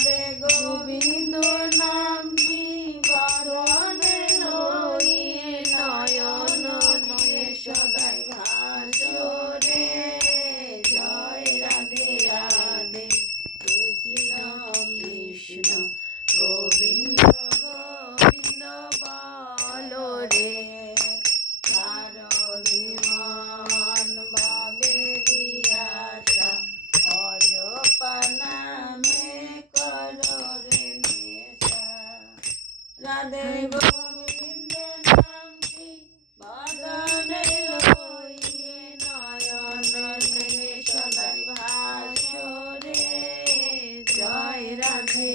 রাধে গোবিন্দ নামটি রাধে গোবিন্দ নামটি বদনে লইয়ে নয়ন সদাই ভাসরে জয় রাধে।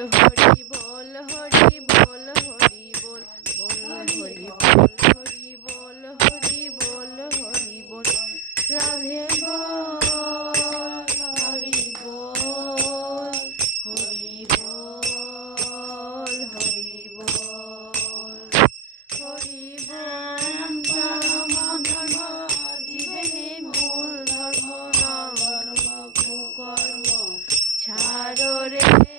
হরি বল হরি বল হরি বল বল হরি বল হরি বল হরি বল হরি বল, রাধে বল হরি বল হরি বল হরি বল হরি বল। ধর্ম ধর্ম জীবনে মূল ধর্ম, নাম কর্ম, ছাড়ো রে।